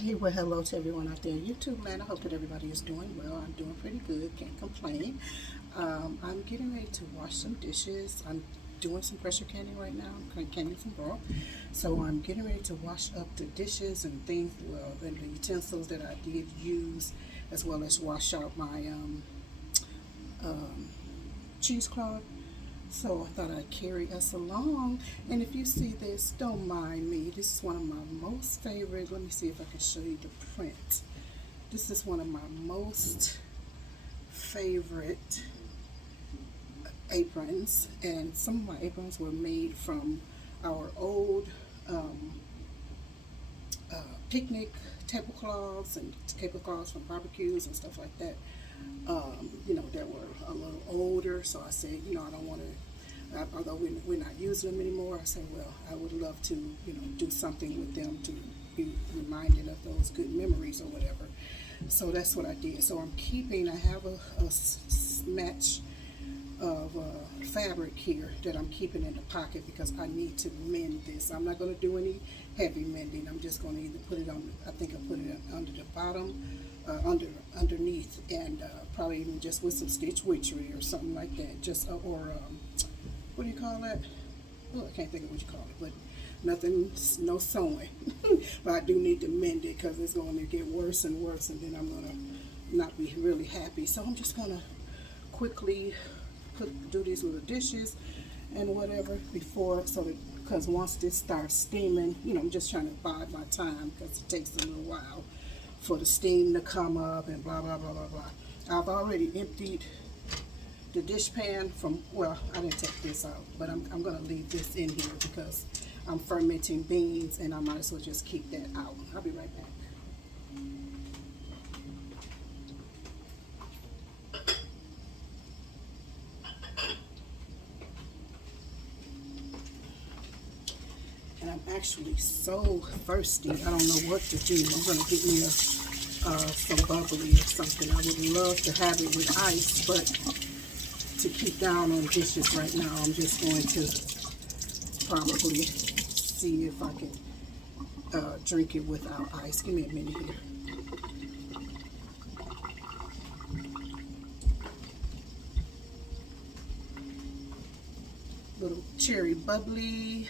Hey, well, hello to everyone out there in YouTube land. I hope that everybody is doing well. I'm doing pretty good, can't complain. I'm getting ready to wash some dishes. I'm doing some pressure canning right now. I'm canning some broth. So I'm getting ready to wash up the dishes and things, well, and the utensils that I did use, as well as wash out my um, cheesecloth. So I thought I'd carry us along. And if you see this, don't mind me. This is one of my most favorite. Let me see if I can show you the print. This is one of my most favorite aprons. And some of my aprons were made from our old um, picnic tablecloths and tablecloths from barbecues and stuff like that. That were a little older. So I said, I don't want to, although we're not using them anymore, I said, well, I would love to, do something with them to be reminded of those good memories or whatever. So that's what I did. So I have a match of fabric here that I'm keeping in the pocket because I need to mend this. I'm not going to do any heavy mending. I'm just going to either put it on, I think I'll put it under the bottom, underneath, and probably even just with some stitch witchery or something like that. What do you call that? Oh, I can't think of what you call it, but nothing, no sewing. But I do need to mend it because it's going to get worse and worse, and then I'm going to not be really happy. So I'm just going to quickly do these little dishes and whatever because once this starts steaming, I'm just trying to bide my time because it takes a little while for the steam to come up and blah blah blah blah blah. I've already emptied the dish pan I didn't take this out, but I'm going to leave this in here because I'm fermenting beans and I might as well just keep that out. I'll be right back. And I'm actually so thirsty. I don't know what to do. I'm going to get me some bubbly or something. I would love to have it with ice, but to keep down on dishes right now, I'm just going to probably see if I can drink it without ice. Give me a minute here. Little cherry bubbly.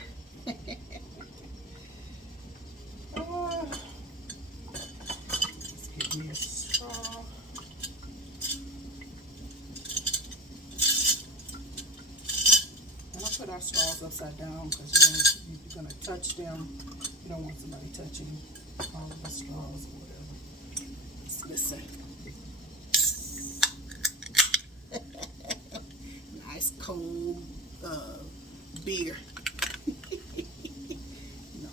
Let's get me a straw. And I put our straws upside down because you're gonna touch them. You don't want somebody touching all of the straws or whatever. Let's listen. Nice cold beer. No.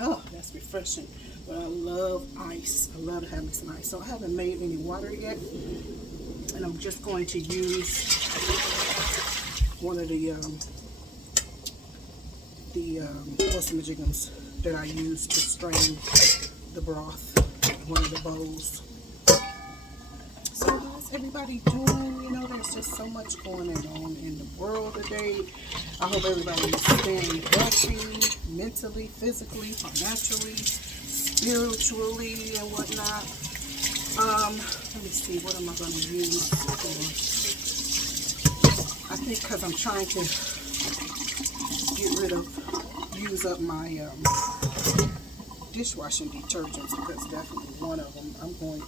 Oh, that's refreshing. But I love ice. I love having some ice. So I haven't made any water yet. And I'm just going to use one of the what's that I use to strain the broth. One of the bowls. So how's everybody doing? There's just so much going on in the world today. I hope everybody is staying healthy, mentally, physically, financially, spiritually, and whatnot. Let me see, what am I going to use for? I think because I'm trying to use up my dishwashing detergents, because definitely one of them I'm going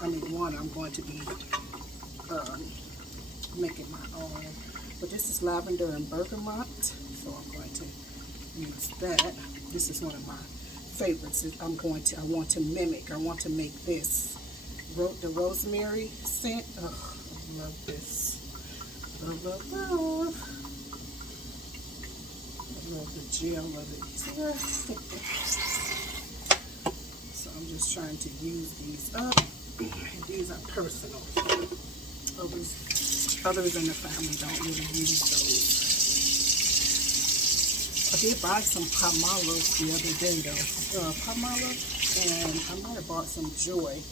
to be making my own. But this is lavender and bergamot, so I'm going to use that. This is one of my favorites. I want to make this the rosemary scent. Oh, I love this. Love, love, love. I love the gel of it. So I'm just trying to use these up. And these are personal. Others in the family don't really use those. I did buy some Palmolive the other day though. Palmolive, and I might have bought some Joy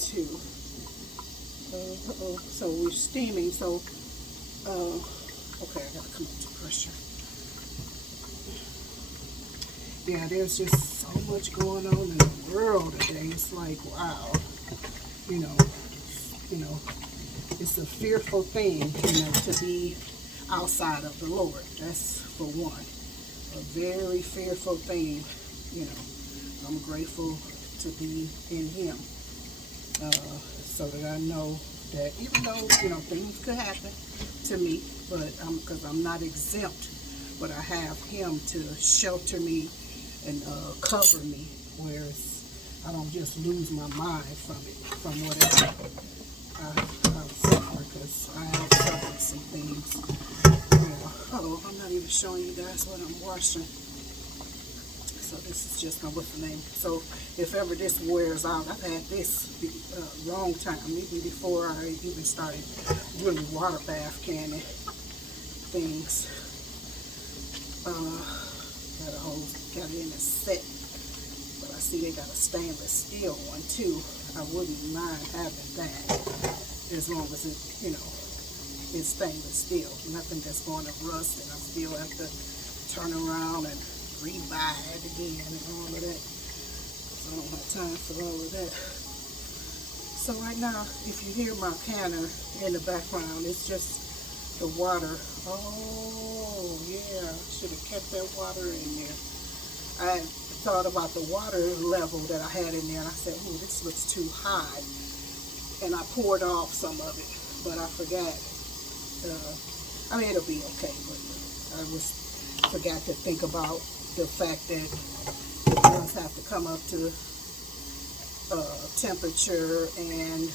too. So we're steaming. So, okay, I gotta come up to pressure. yeah, there's just so much going on in the world today. It's like, wow, you know, you know, it's a fearful thing, to be outside of the Lord. That's for one. A very fearful thing, you know. I'm grateful to be in Him, so that I know that even though, things could happen to me, but because I'm not exempt, but I have Him to shelter me and cover me, whereas I don't just lose my mind from it, from whatever I've suffered, because I have suffered some things. Oh, I'm not even showing you guys what I'm washing. So this is just my, what's the name? So if ever this wears out, I've had this a long time, even before I even started doing the water bath canning things. Got it in a set, but I see they got a stainless steel one too. I wouldn't mind having that, as long as it, is stainless steel. Nothing that's going to rust, and I still have to turn around and rebuy it again and all of that. So I don't have time for all of that. So right now, if you hear my canner in the background, it's just the water. Oh yeah, I should have kept that water in there. I thought about the water level that I had in there, and I said, oh, this looks too high. And I poured off some of it, but I forgot. It'll be okay, but I forgot to think about the fact that it does have to come up to temperature, and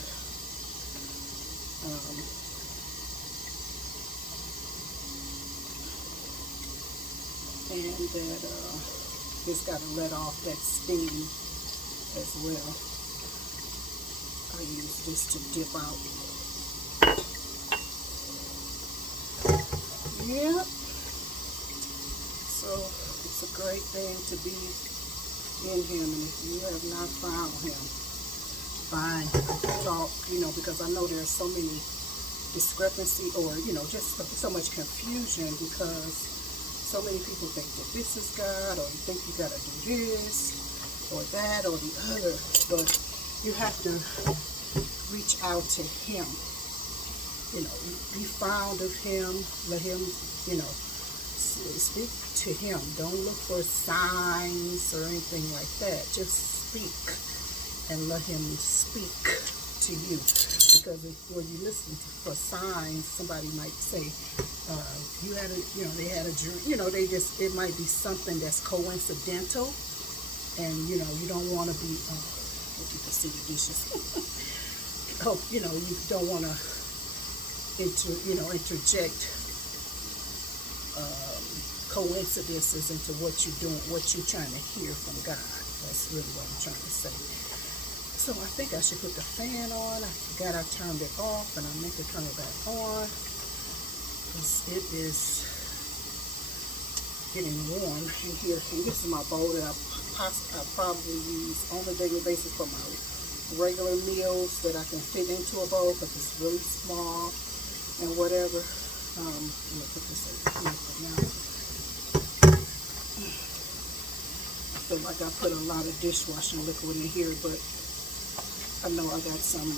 that it's got to let off that steam as well. I use this to dip out. Yeah. So it's a great thing to be in Him, and if you have not found Him, find, talk, because I know there's so many discrepancy, or just so much confusion, because so many people think that this is God, or you think you got to do this or that or the other, but you have to reach out to Him. Be found of Him. Let Him, speak to Him. Don't look for signs or anything like that. Just speak and let Him speak to you. Because when you listen for signs, somebody might say, they had a dream. It might be something that's coincidental, and you don't want to be. If you can see the dishes. You don't want to interject coincidences into what you're doing, what you're trying to hear from God. That's really what I'm trying to say. So I think I should put the fan on. I forgot I turned it off, and I meant to turn it back on, because it is getting warm in here. And this is my bowl that I probably use on a daily basis for my regular meals that I can fit into a bowl, because it's really small and whatever. I'm going to put this in here for now. I feel like I put a lot of dishwashing liquid in here, but I know I got some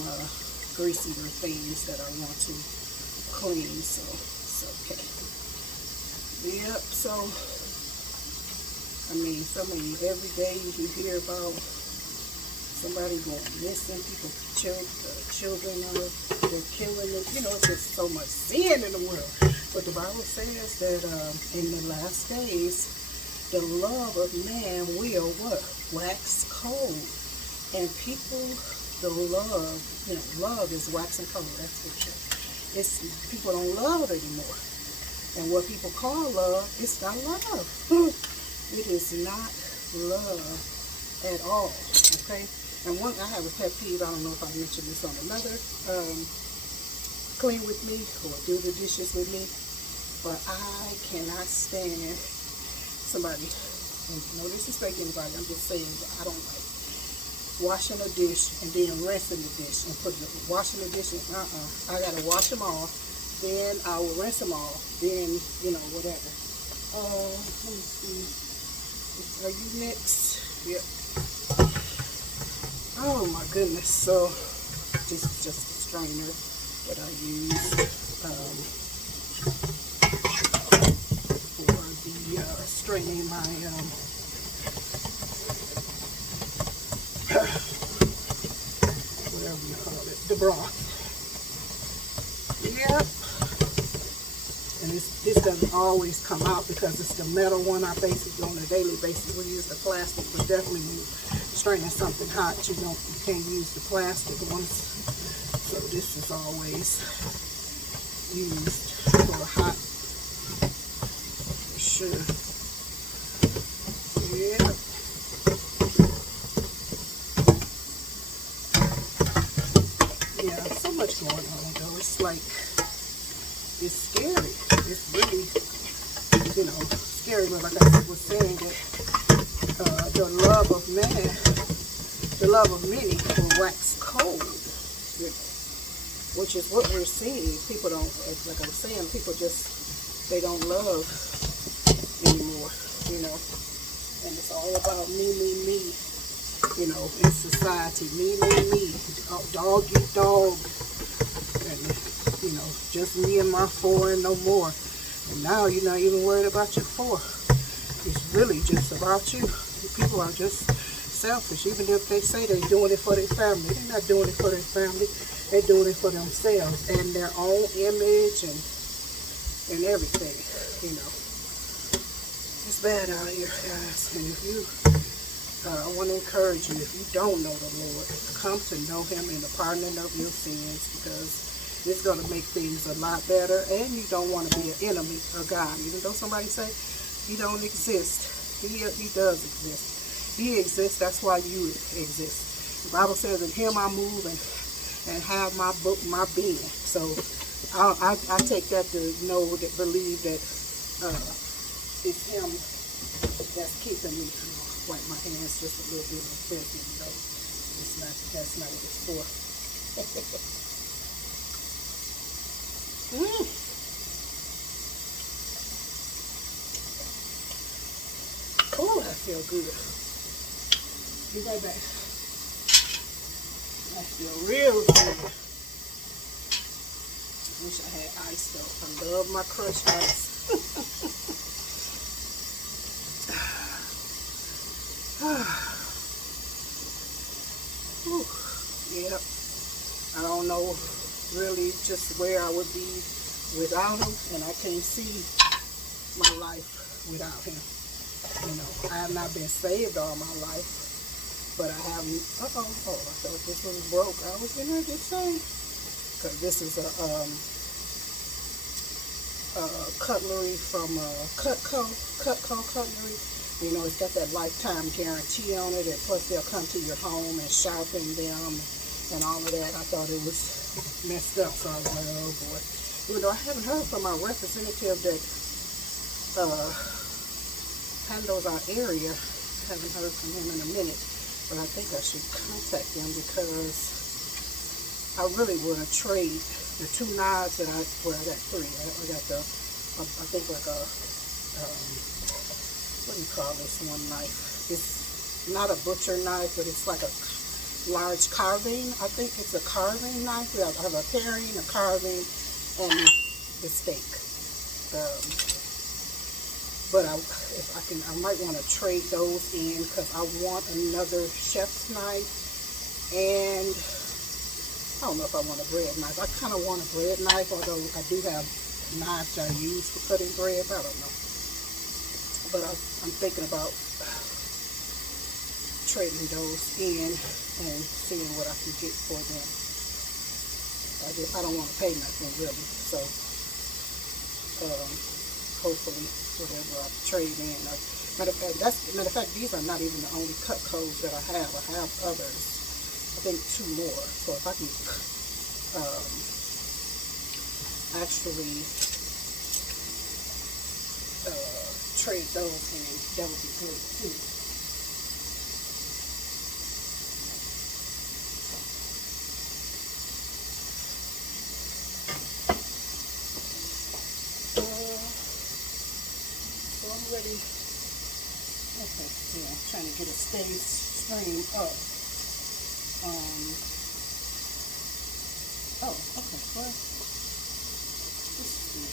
greasier things that I want to clean, so it's okay. Yep, so every day you hear about somebody going missing, children they're killing it. It's just so much sin in the world. But the Bible says that in the last days, the love of man will what? Wax cold. And people, the love is waxing cold. That's scripture. People don't love anymore. And what people call love, it's not love. It is not love at all. Okay? And I have a pet peeve. I don't know if I mentioned this on another clean with me or do the dishes with me, but I cannot stand somebody, and no disrespect to anybody, I'm just saying that I don't like washing a dish and then rinsing the dish and washing the dishes. I gotta wash them off, then I will rinse them off, then whatever. Let me see. Are you next? Yep. Oh my goodness. So this is just a strainer that I use for the straining my whatever you call it, the broth. Yep. And this doesn't always come out because it's the metal one. I basically on a daily basis we use the plastic, but definitely when you're straining something hot, you can't use the plastic ones. So this is always used for hot, for sure. Yeah. Yeah, so much going on though. It's like, it's scary. It's really, scary. But like I was saying, that the love of man, the love of many will wax cold, which is what we're seeing. People don't, like I was saying, people just, they don't love anymore, and it's all about me, in society, me, dog eat dog, and, just me and my four and no more. And now you're not even worried about your four. It's really just about you. People are just selfish. Even if they say they're doing it for their family, they're not doing it for their family. They're doing it for themselves and their own image and everything. It's bad out here, guys. And if you, I want to encourage you, if you don't know the Lord, come to know Him in the pardoning of your sins, because it's going to make things a lot better, and you don't want to be an enemy of God. Even though somebody say He don't exist, He does exist. He exists. That's why you exist. The Bible says, "In Him I move and have my being." So I take that to know, that believe that it's Him that's keeping me. I'm gonna wipe my hands just a little bit of this, that's not what it's for. Oh, I feel good. Be right back. I feel real good. I wish I had ice though. I love my crushed ice. Yep. I don't know really just where I would be without him, and I can't see my life without him. I have not been saved all my life, but I haven't. I thought this was broke. I was in there just saying, because this is a cutlery from Cutco cutlery. It's got that lifetime guarantee on it, and plus they'll come to your home and sharpen them and all of that. I thought it was messed up, so I was like, oh boy. Even though I haven't heard from my representative that handles our area, I haven't heard from him in a minute, but I think I should contact them, because I really want to trade the two knives that I got three. I got the, I think like a, what do you call this one knife? It's not a butcher knife, but it's like a large carving. I think it's a carving knife. I have a paring, a carving, and the steak. But if I can, I might want to trade those in, because I want another chef's knife, and I don't know if I want a bread knife. I kind of want a bread knife, although I do have knives that I use for cutting bread. I don't know. But I'm thinking about trading those in and seeing what I can get for them. I don't want to pay nothing really, so hopefully whatever I trade in. Matter of fact, these are not even the only Cutcos that I have. I have others. I think two more. So if I can actually trade those in, that would be good too. So I'm ready. Okay, yeah, I'm trying to get a steady stream up. Oh, okay, well, let's see.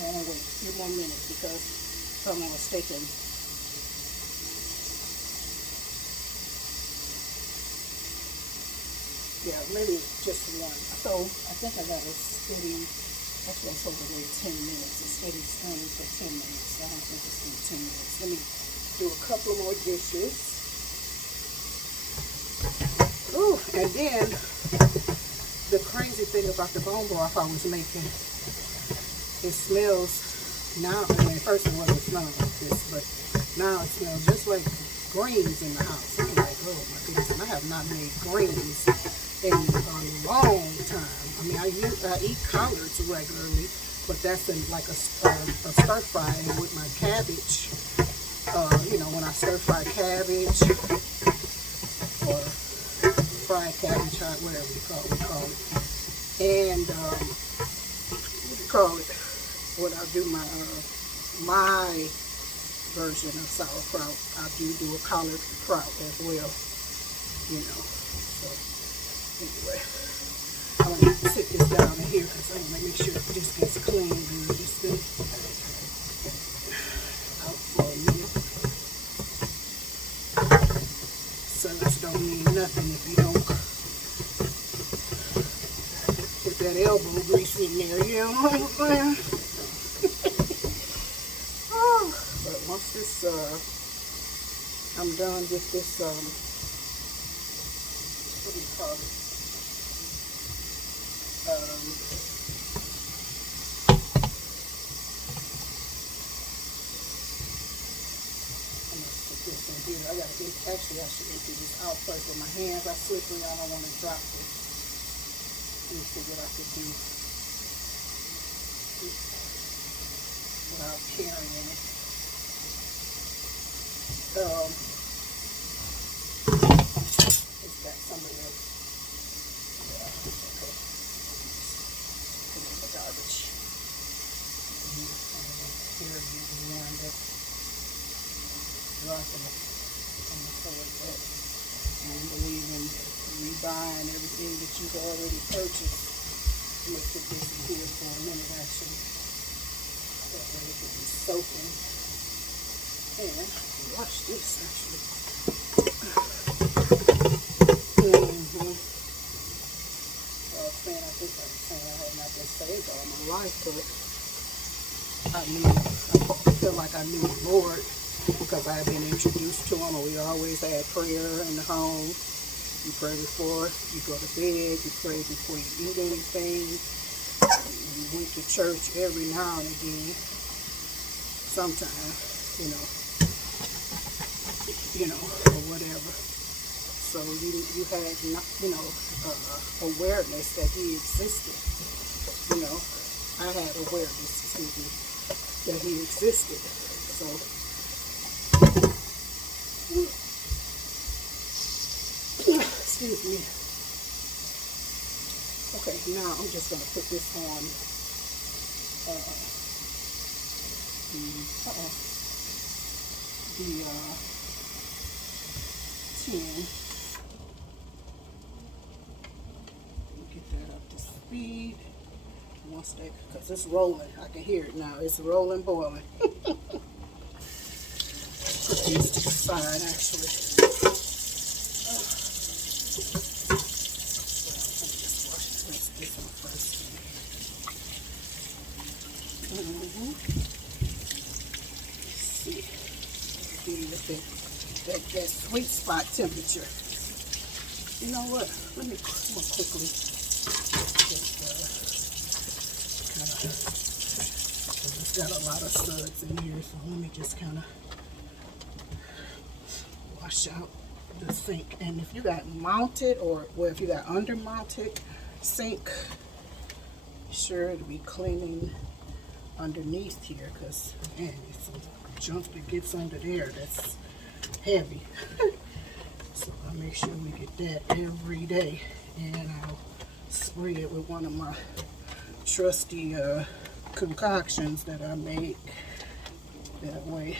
I'm gonna wait a few more minutes because if I'm not mistaken, yeah, maybe just one. So I think I got a steady, actually I'm supposed to wait 10 minutes, a steady stream for 10 minutes. I don't think it's been 10 minutes. Let me do a couple more dishes. Ooh, and then the crazy thing about the bone broth I was making, it smells now, I mean, first it wasn't smelling like this, but now it smells just like greens in the house. I'm like, oh my goodness, and I have not made greens in a long time. I mean, I eat collards regularly, but that's in like a stir fry with my cabbage. You know, when I stir fry cabbage or fried cabbage, whatever we call it. And what do you call it? When I do my version of sauerkraut, I do a collard kraut as well. You know. So anyway, I'm gonna sit this down in here because I'm gonna make sure this gets clean and this thing out for a minute. Sons don't mean nothing if you don't put that elbow grease in there, you know what I'm saying? But once this, I'm done with this, what do you call it? I'm gonna put this in here. Actually, I should empty this out first, but my hands are slippery. I don't want to drop this. Let me see what I could do without carrying it. It's got some of that. Yeah, okay. Put it in the garbage. Here is the one that dropping it on the toilet. I don't believe in rebuying everything that you've already purchased. I'm gonna put this in here for a minute actually. That way it can be soaking. And wash this actually. Well, saying, I think I was saying I had not been saved all my life, but I feel like I knew the Lord because I had been introduced to Him, and we always had prayer in the home. You pray before you go to bed, you pray before you eat anything. You went to church every now and again, sometimes, or whatever. So you had, awareness that He existed. I had awareness, that He existed. So, excuse me. Okay, now I'm just going to put this on the tin. Get that up to speed. Once they, because it's rolling, I can hear it now. It's rolling, boiling. Put these to the side, actually. This one first. Let's see. Get that sweet spot temperature. You know what? Let me quickly just it's got a lot of suds in here, so let me just kind of wash out the sink. And if you got mounted, or well, if you got under mounted sink, be sure to be cleaning underneath here, because man, it's some junk that gets under there that's heavy. So I make sure we get that every day, and I'll spread with one of my trusty concoctions that I make. That way,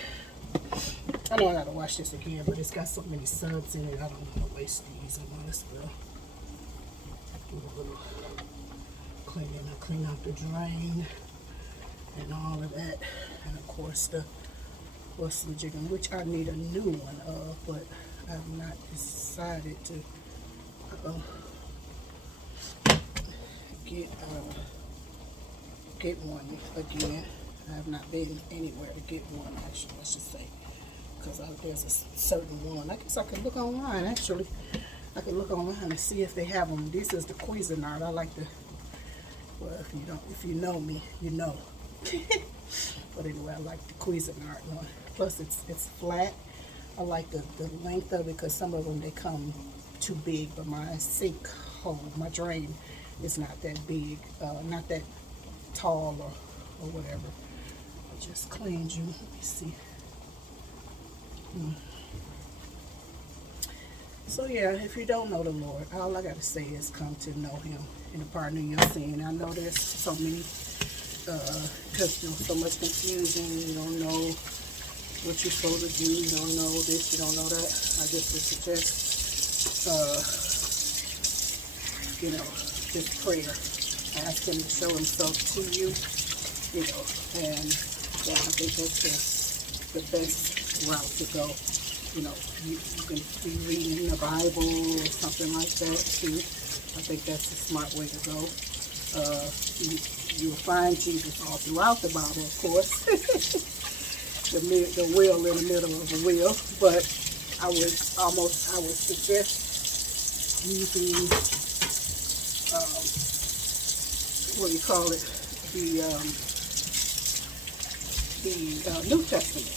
I know I gotta wash this again, but it's got so many subs in it, I don't want to waste these. I might as well do a little cleaning. I clean out the drain and all of that, and of course the jigging, which I need a new one of, but I have not decided to get one again. I have not been anywhere to get one, actually, I should say, because there's a certain one. I guess I could look online, actually. I could look online and see if they have them. This is the Cuisinart. I like the, well, if you know me, you know. But anyway, I like the Cuisinart one. Plus, it's flat. I like the length of it, because some of them, they come too big, but my sink hole, my drain is not that big, not that tall or whatever. I just cleaned you. Let me see. So yeah, if you don't know the Lord, all I gotta say is come to know Him in the pardon of your sin. I know there's so many, because so much confusion. You don't know what you're supposed to do. You don't know this. You don't know that. I just would suggest, just prayer. Ask Him to show Himself to you. And yeah, I think that's the best route to go. You can be reading the Bible or something like that too. I think that's a smart way to go. You'll find Jesus all throughout the Bible, of course. the will in the middle of the will. But I would suggest using the New Testament.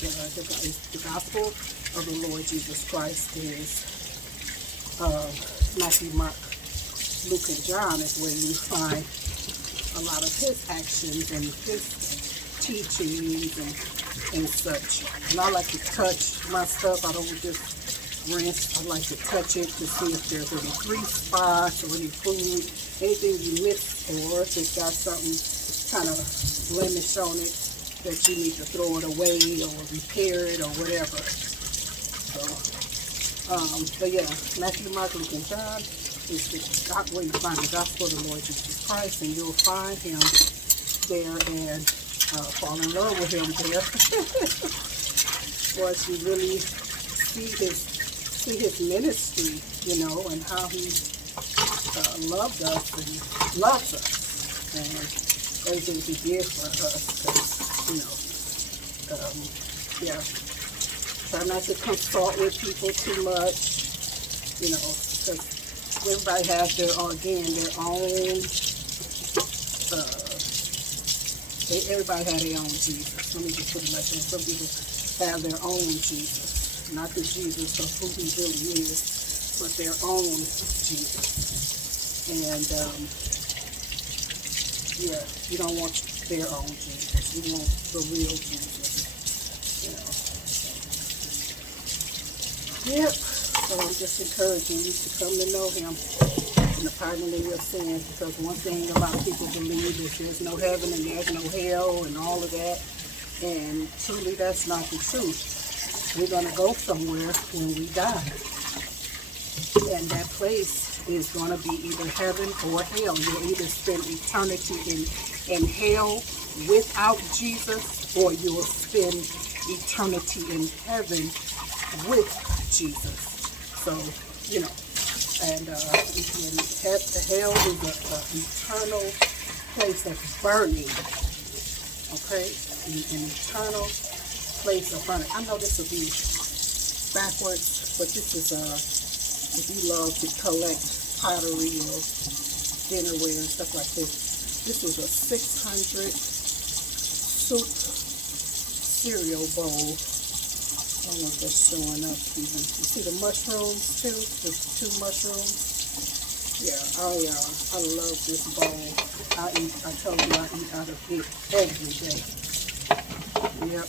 The gospel of the Lord Jesus Christ is Matthew, Mark, Luke, and John is where you find a lot of His actions and His teachings and such. And I like to touch my stuff. I don't just rinse. I like to touch it to see if there's any grease spots or any food, anything you missed, or if it's got something kind of blemish on it that you need to throw it away or repair it or whatever. So, but yeah, Matthew, Mark, Luke, and John is where you find the gospel of the Lord Jesus Christ, and you'll find Him there and fall in love with Him there. Once you really see His ministry, and how He loved us and loves us, and everything He did for us. Try not to consult with people too much, because everybody has their own everybody has their own Jesus. Let me just put it like that. Some people have their own Jesus, not the Jesus of who He really is, but their own Jesus. And you don't want their own Jesus. You want the real Jesus. Yep. So I'm just encouraging you to come to know Him in the pardon of your sins, because one thing a lot of people believe is there's no heaven and there's no hell and all of that. And truly that's not the truth. We're going to go somewhere when we die. And that place is going to be either heaven or hell. You'll either spend eternity in hell without Jesus, or you'll spend eternity in heaven with Jesus. So, and hell is an eternal place that's burning. Okay? An eternal place of burning. I know this will be backwards, but this is if you love to collect pottery or dinnerware and stuff like this. This is a 600 soup cereal bowl. I don't know if that's showing up even. You see the mushrooms too? There's 2 mushrooms. Yeah, I love this bowl. I told you I eat out of it every day. Yep.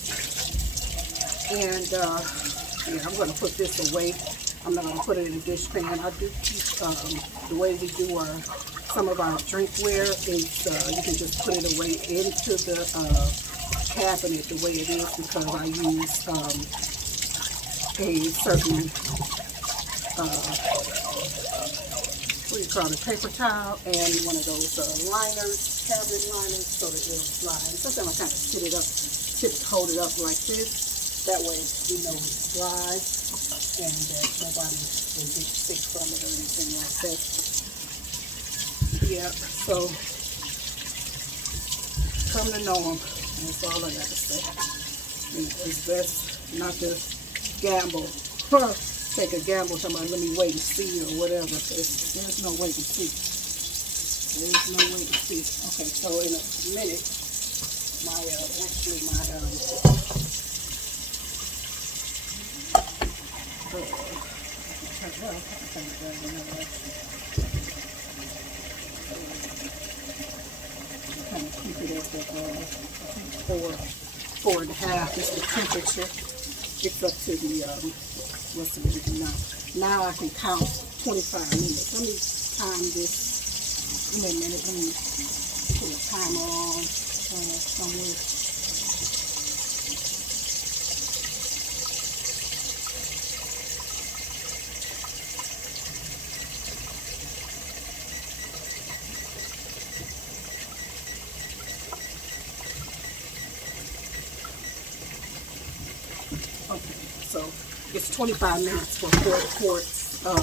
And I'm gonna put this away I'm not gonna put it in a dish pan. I do keep the way we do some of our drinkware is you can just put it away into the cabinet the way it is, because I use a certain what do you call it, paper towel, and one of those liners, cabinet liners, so that it'll slide. Sometimes I kind of hold it up like this. That way we know it's dry and that nobody will get sick from it or anything like that. Yeah, so come to know them. That's all I got to say. You know, it's best not to gamble. Take a gamble, somebody let me wait and see or whatever. There's no wait and see. There's no wait and see. Okay, so in a minute, my kind of keep it at the 4.5 is the temperature. It's up to the what's the reason now? Now I can count 25 minutes. Let me time this. Wait a minute. Let me put a timer on somewhere. Okay, so it's 25 minutes for 4 quarts of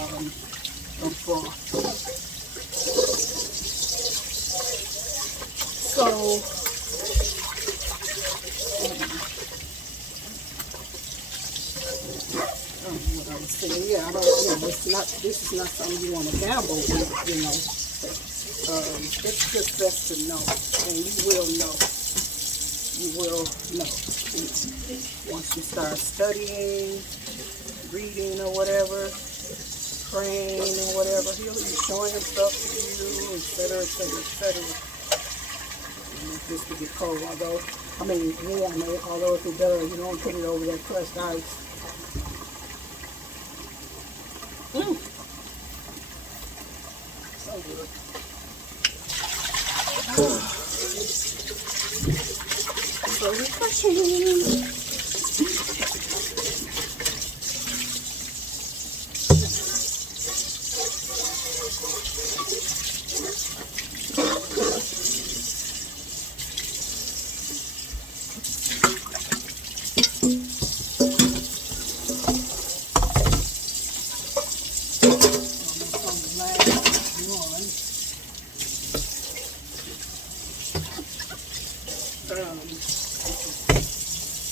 broth. So, what I was saying, yeah, I don't, this is not something you want to gamble with, it's just best to know, and you will know. You will know. Once you start studying, reading or whatever, praying or whatever, he'll be showing himself to you, etc., etc., etc. And if this could get cold, warm, although if it does, you don't put it over that crushed ice. So good. So refreshing.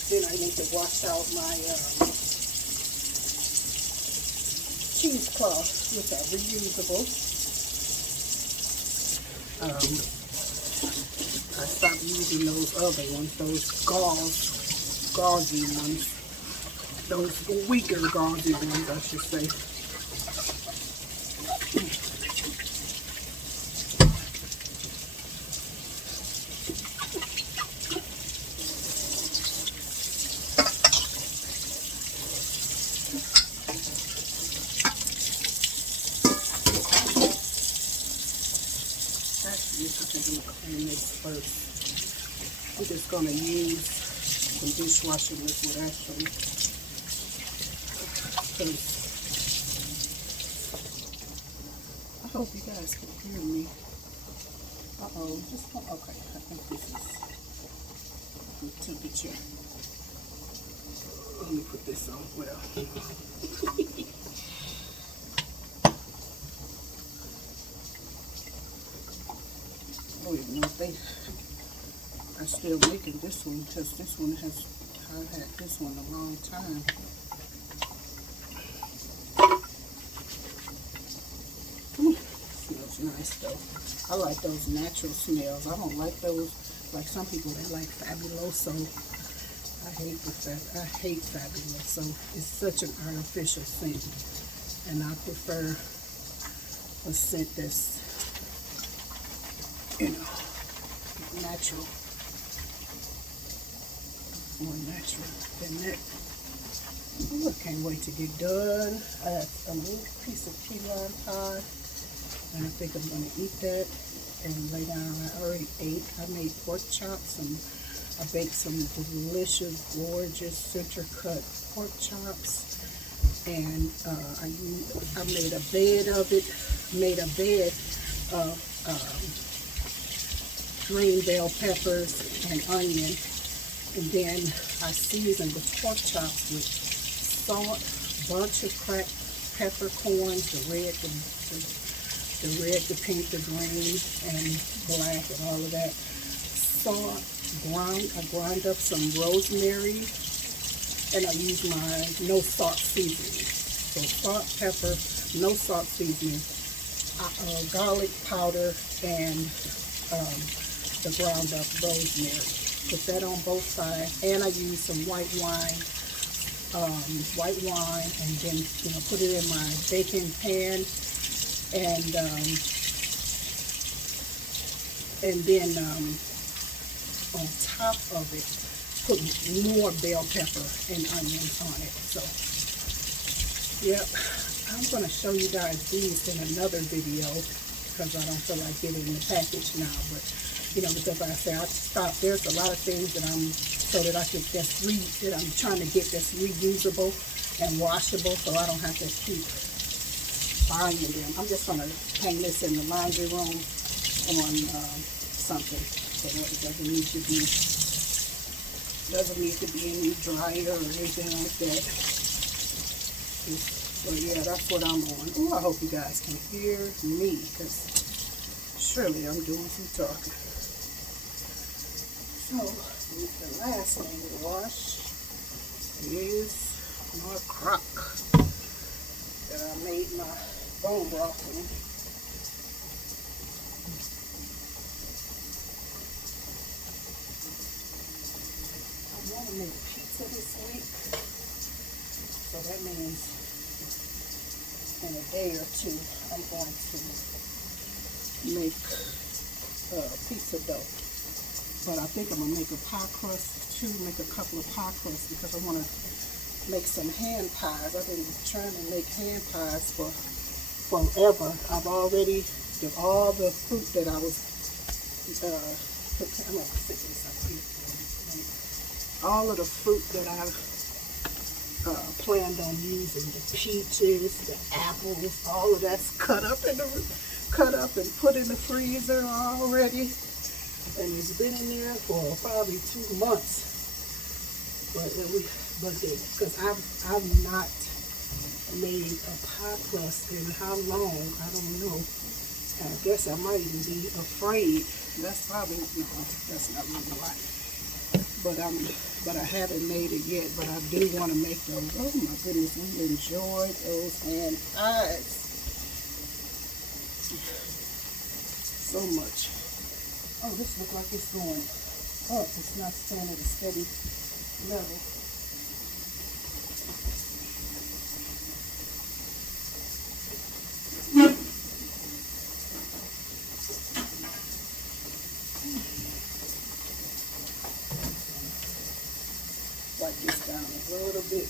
Then I need to wash out my cheesecloth, which are reusable. I stopped using those other ones, those gauzy ones, those weaker gauzy ones, I should say. Actually, I think I'm going to clean this first. I'm just going to use some dishwashing liquid, actually. I hope you guys can hear me. Uh-oh, okay, I think this is good temperature. Let me put this on well. I don't even know if they are still making this one, because this one I've had this one a long time. Smells nice though. I like those natural smells. I don't like those, like some people that like Fabuloso. I hate Fabuloso. It's such an artificial scent, and I prefer a scent that's, natural, more natural than that. Oh, I can't wait to get done. I have a little piece of key lime pie, and I think I'm going to eat that and lay down. I already ate. I made pork chops, and I baked some delicious, gorgeous center cut pork chops, and I made a bed of it. Made a bed of green bell peppers and onion, and then I seasoned the pork chops with salt, bunch of cracked peppercorns, the red, the pink, the green, and black, and all of that. Salt, I grind up some rosemary, and I use my no salt seasoning. So salt, pepper, no salt seasoning, garlic powder, and the ground up rosemary. Put that on both sides, and I use some white wine, and then put it in my baking pan, and then on top of it, put more bell pepper and onions on it. So, yep, I'm gonna show you guys these in another video because I don't feel like getting the package now, but because like I say, I stopped. There's a lot of things that I'm trying to get that's reusable and washable, so I don't have to keep buying them. I'm just gonna hang this in the laundry room on something, so that it doesn't need to be any dryer or anything like that. So yeah, that's what I'm on. Oh, I hope you guys can hear me, because surely I'm doing some talking. So, the last thing to wash is my crock that I made my bone broth in. I want to make pizza this week, so that means in a day or two I'm going to make pizza dough. But I think I'm going to make a pie crust too, make a couple of pie crusts, because I want to make some hand pies. I've been trying to make hand pies for forever. I've already did all the fruit that I was, I'm going to stick this up here. All of the fruit that I planned on using, the peaches, the apples, all of that's cut up and put in the freezer already. And it's been in there for probably 2 months, because I've not made a pie crust in how long, I don't know. And I guess I might even be afraid. That's probably, no, that's not really why. But I haven't made it yet, but I do want to make those. Oh my goodness, we enjoyed those hand pies so much. Oh, this looks like it's going up. It's not staying at a steady level. Wipe this down a little bit.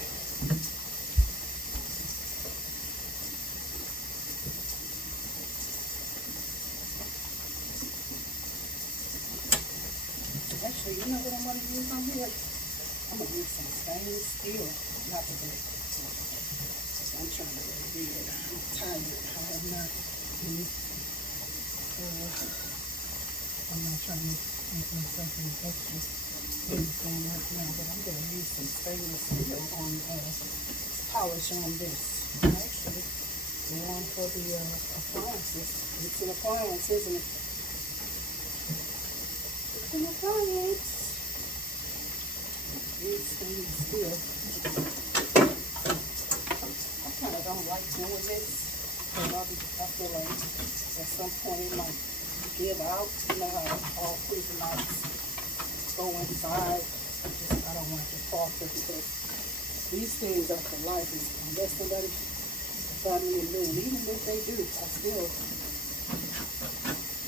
Actually, you know what I'm going to use on here? I'm going to use some stainless steel, not the big. I'm trying to read it. I'm tired. I have not been, I'm not trying to make myself an extra anything right now, but I'm going to use some stainless steel on polish on this. Actually, the one for the appliances. It's an appliance, isn't it? An appliance. These things still. I kind of don't like doing this, but I feel like at some point it might give out. You know how all prison lights go inside. I don't want it to falter, because these things are for life. Unless somebody find me a new one, even if they do, I still,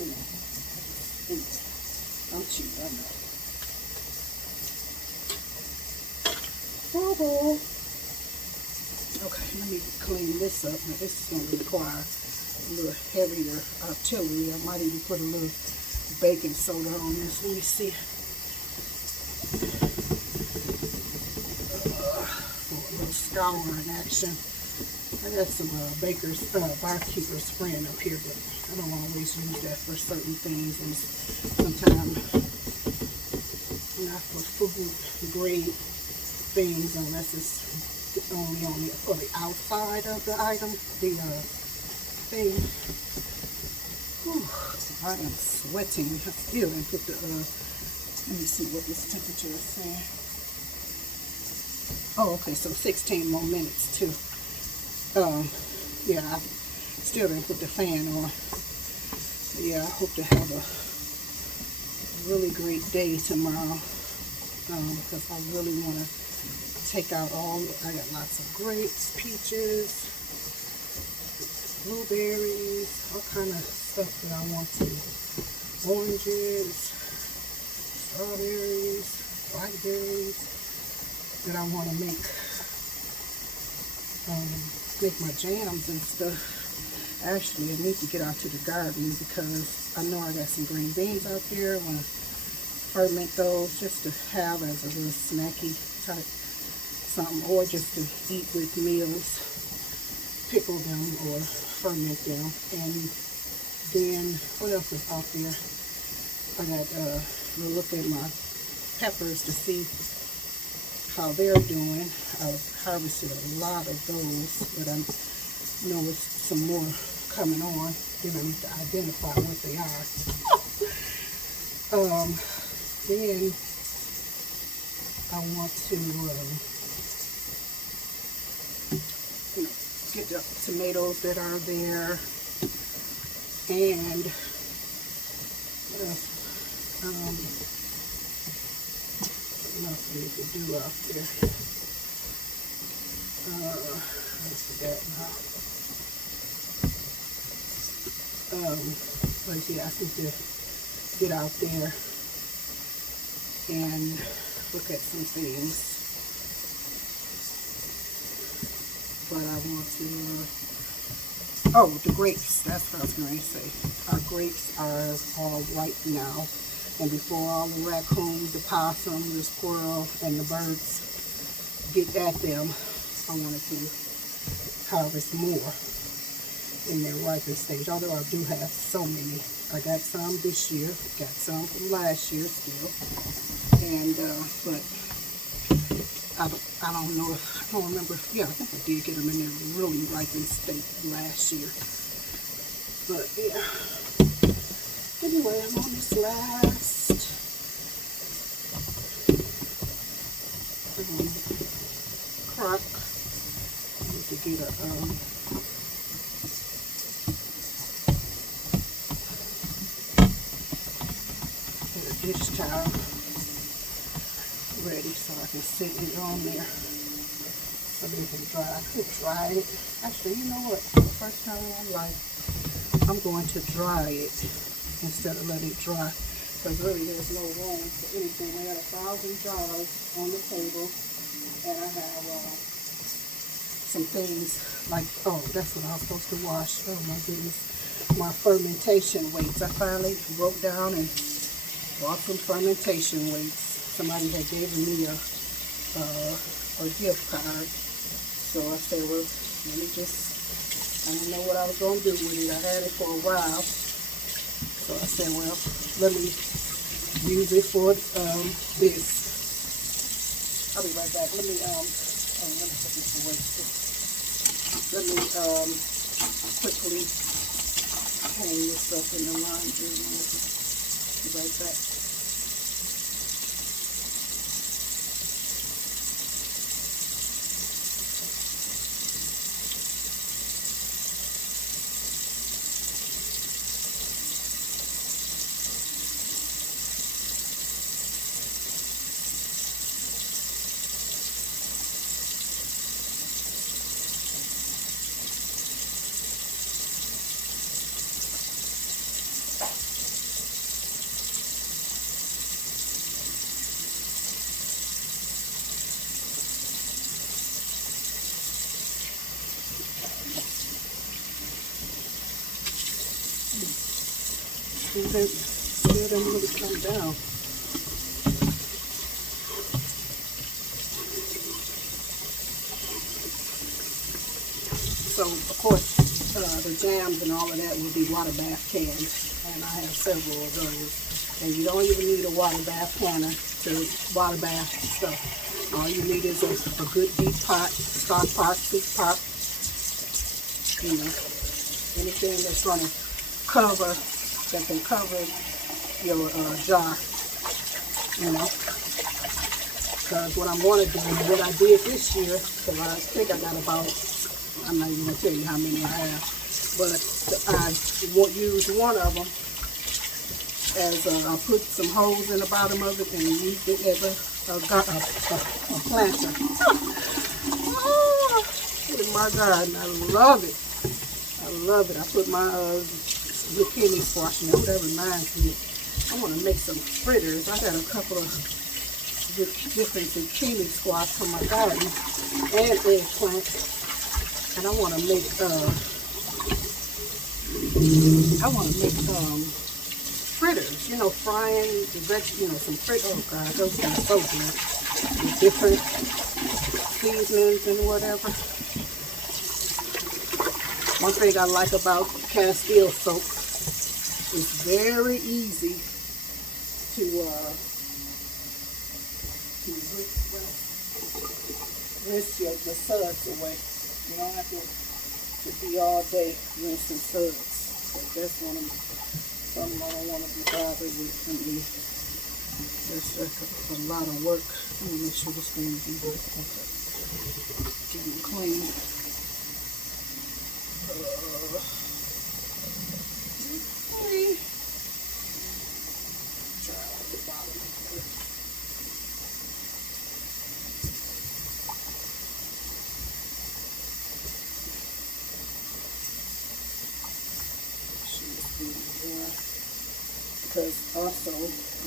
anyway. I'm cheap, I know. Oh, clean this up. Now this is going to require a little heavier artillery. I might even put a little baking soda on this. Let me see. For a little scouring action. I got some barkeeper spraying up here, but I don't always use that for certain things, and sometimes not for food grade things unless it's only for the outside of the item, the thing. Whew, I am sweating. I still didn't put the, let me see what this temperature is saying. Oh, okay, so 16 more minutes too. Yeah, I still didn't put the fan on. But yeah, I hope to have a really great day tomorrow, because I really want to take out I got lots of grapes, peaches, blueberries, all kind of stuff that I want to, oranges, strawberries, blackberries, that I want to make my jams and stuff. Actually, I need to get out to the garden because I know I got some green beans out there. I want to ferment those just to have as a little snacky type something, or just to eat with meals, pickle them or ferment them. And then what else is out there? I got to look at my peppers to see how they're doing. I've harvested a lot of those, but I know it's some more coming on. Then I need to identify what they are. Then I want to get the tomatoes that are there, and what else I need to do out there? I forgot now. But yeah, I need to get out there and look at some things. But I want to, the grapes, that's what I was going to say. Our grapes are all ripe now. And before all the raccoons, the possum, the squirrel, and the birds get at them, I wanted to harvest more in their ripen stage. Although I do have so many. I got some this year, got some from last year still. And, but I don't know if, I don't remember. Yeah, I think I did get them in their really ripened state last year. But yeah. Anyway, I'm on this last crock. I need to get a dish towel ready so I can sit it on there so that it can dry. I could dry it. Actually, you know what? For the first time in my life, I'm going to dry it instead of let it dry, because really there's no room for anything. I got 1,000 jars on the table, and I have some things like, oh, that's what I was supposed to wash. Oh my goodness, my fermentation weights. I finally broke down and bought some fermentation weights. Somebody had given me a gift card, so I said, well, let me just, I didn't know what I was going to do with it. I had it for a while. So I said, well, let me use it for this. I'll be right back. Let me put this away. Let me quickly hang this up in the laundry. Be right back. Still didn't really come down. So, of course, the jams and all of that will be water bath cans, and I have several of those. And you don't even need a water bath canner to water bath stuff. All you need is a good deep pot, stock pot, soup pot, you know, anything that's going to cover, that can cover your jar, you know. Because what I'm going to do, what I did this year, because I think I got about, I'm not even going to tell you how many I have, but I won't use one of them as I put some holes in the bottom of it and use it as a planter. Oh my God, I love it. I love it. I put my zucchini squash in there. That reminds me, I want to make some fritters. I got a couple of different zucchini squash from my garden and eggplant. And I want to make fritters, you know, frying the vegetables, you know, some fritters. Oh God, those are so good. With different seasonings and whatever. One thing I like about Castile soap, it's very easy to rinse the suds away. You don't have to be all day rinsing suds. That's one of something I don't want to be bothered with. That's a lot of work. Let me make sure this thing is even clean. Okay. Try out the bottom. Because also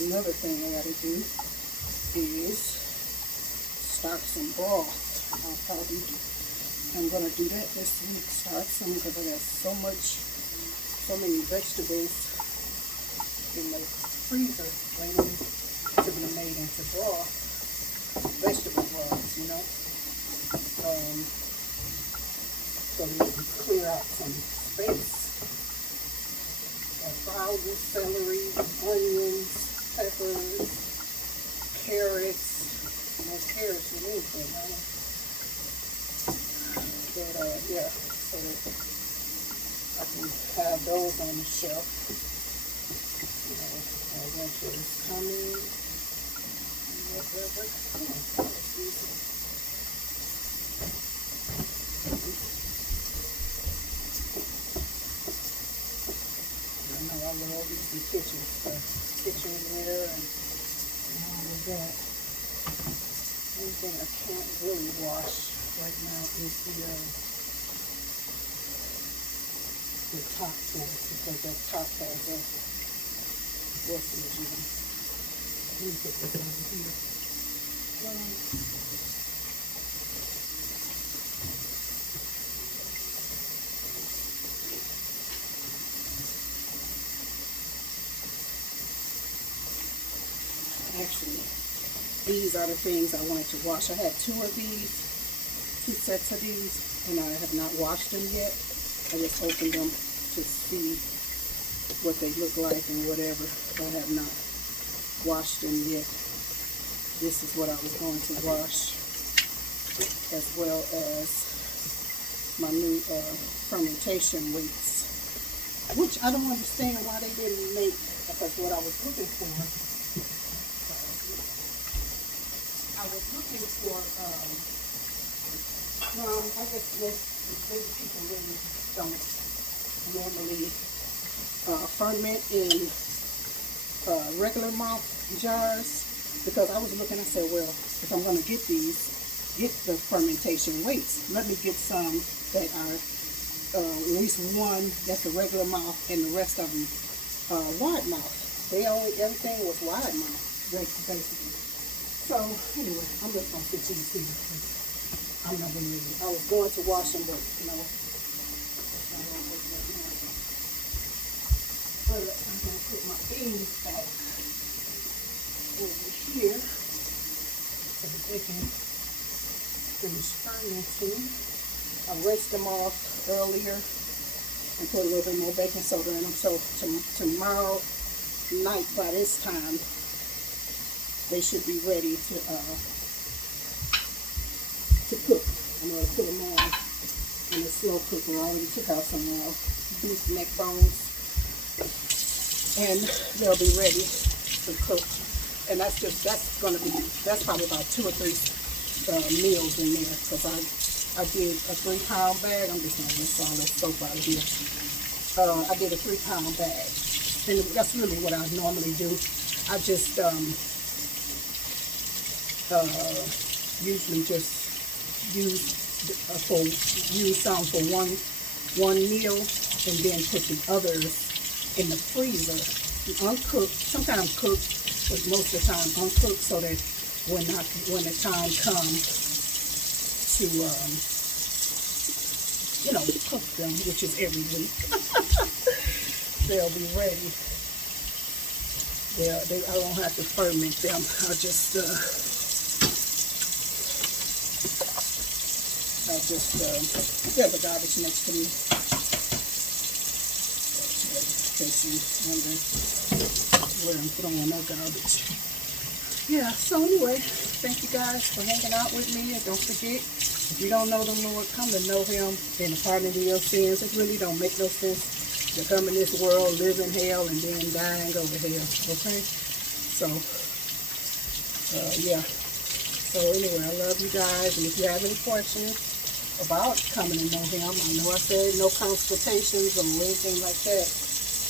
another thing I gotta do is start some broth. I'm gonna do that this week. Start some because I got so many vegetables in the freezer waiting to be made into broth, vegetable broths, you know. So we can clear out some space. Sprouts, celery, onions, peppers, carrots. No carrots in anything, right? But yeah, so that I can have those on the shelf. You know, winter is coming. Whatever. Come on, let's do this. I love these kitchen stuff, kitchenware and all of that. One thing I can't really wash right now is the top thing, because that top has what's it even? Let me put this over here. Actually, these are the things I wanted to wash. I had two sets of these, and I have not washed them yet. I just opened them to see what they look like and whatever. I have not washed them yet. This is what I was going to wash, as well as my new fermentation weights, which I don't understand why they didn't make, because what I was looking for, I guess maybe people really don't normally ferment in regular mouth jars, because I was looking, I said, well, if I'm going to get the fermentation weights, let me get some that are at least one that's a regular mouth and the rest of them wide mouth. Everything was wide mouth, basically. So anyway, I'm just going to fit these here. I'm not going to leave it. I was going to wash them, but you know, I won't put that in. But I'm going to put my beans back over here so that they can finish fermenting. I rinsed them off earlier and put a little bit more baking soda in them. So tomorrow night by this time, they should be ready to cook. I'm going to put them on in the slow cooker. I already took out some beef neck bones, and they'll be ready to cook. And that's probably about 2 or 3 meals in there, because I did a 3-pound bag. I'm just going to rinse all this soap out of here. I did a 3-pound bag, and that's really what I normally do. I just usually just use some for one meal, and then put the others in the freezer, uncooked, sometimes cooked, but most of the time uncooked, so that when the time comes to cook them, which is every week, they'll be ready. I don't have to ferment them. I'll just there's the garbage next to me. In case you wonder where I'm throwing that garbage. Yeah, so anyway, thank you guys for hanging out with me. And don't forget, if you don't know the Lord, come to know Him and the pardon of your sins. It really don't make no sense to come in this world, live in hell, and then die and go to hell. Okay? So, yeah. So anyway, I love you guys, and if you have any questions about coming to know Him, I know I said no consultations or anything like that.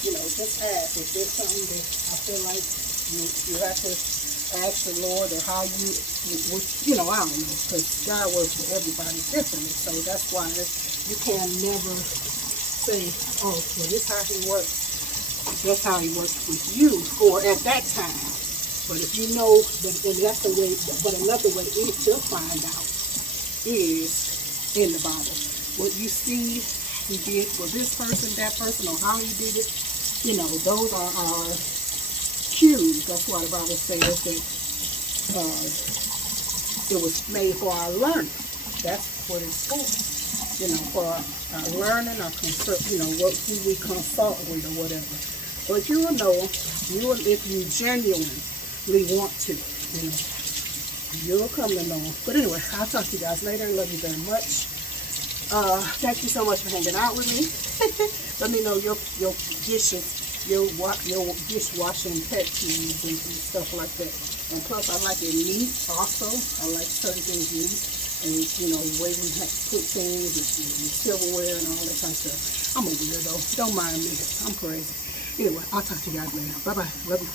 Just ask. If there's something that I feel like you have to ask the Lord, or how I don't know, because God works with everybody differently. So that's why you can never say, oh, well, this is how He works. That's how He works with you, or at that time. But if you know, and that's the way. But another way to find out is in the Bible. What you see He did for this person, that person, or how He did it, those are our cues. That's why the Bible says that it was made for our learning. That's what it's for. For our learning, our who we consult with or whatever. But you will know, if you genuinely want to, you'll come to know. But anyway, I'll talk to you guys later. Love you very much. Thank you so much for hanging out with me. Let me know your dishes, your dishwashing pet peeves and stuff like that. And plus, I like it neat also. I like certain things neat. And, the way we put things, and silverware and all that kind of stuff. I'm a weirdo. Don't mind me. I'm crazy. Anyway, I'll talk to you guys later. Bye-bye. Love you.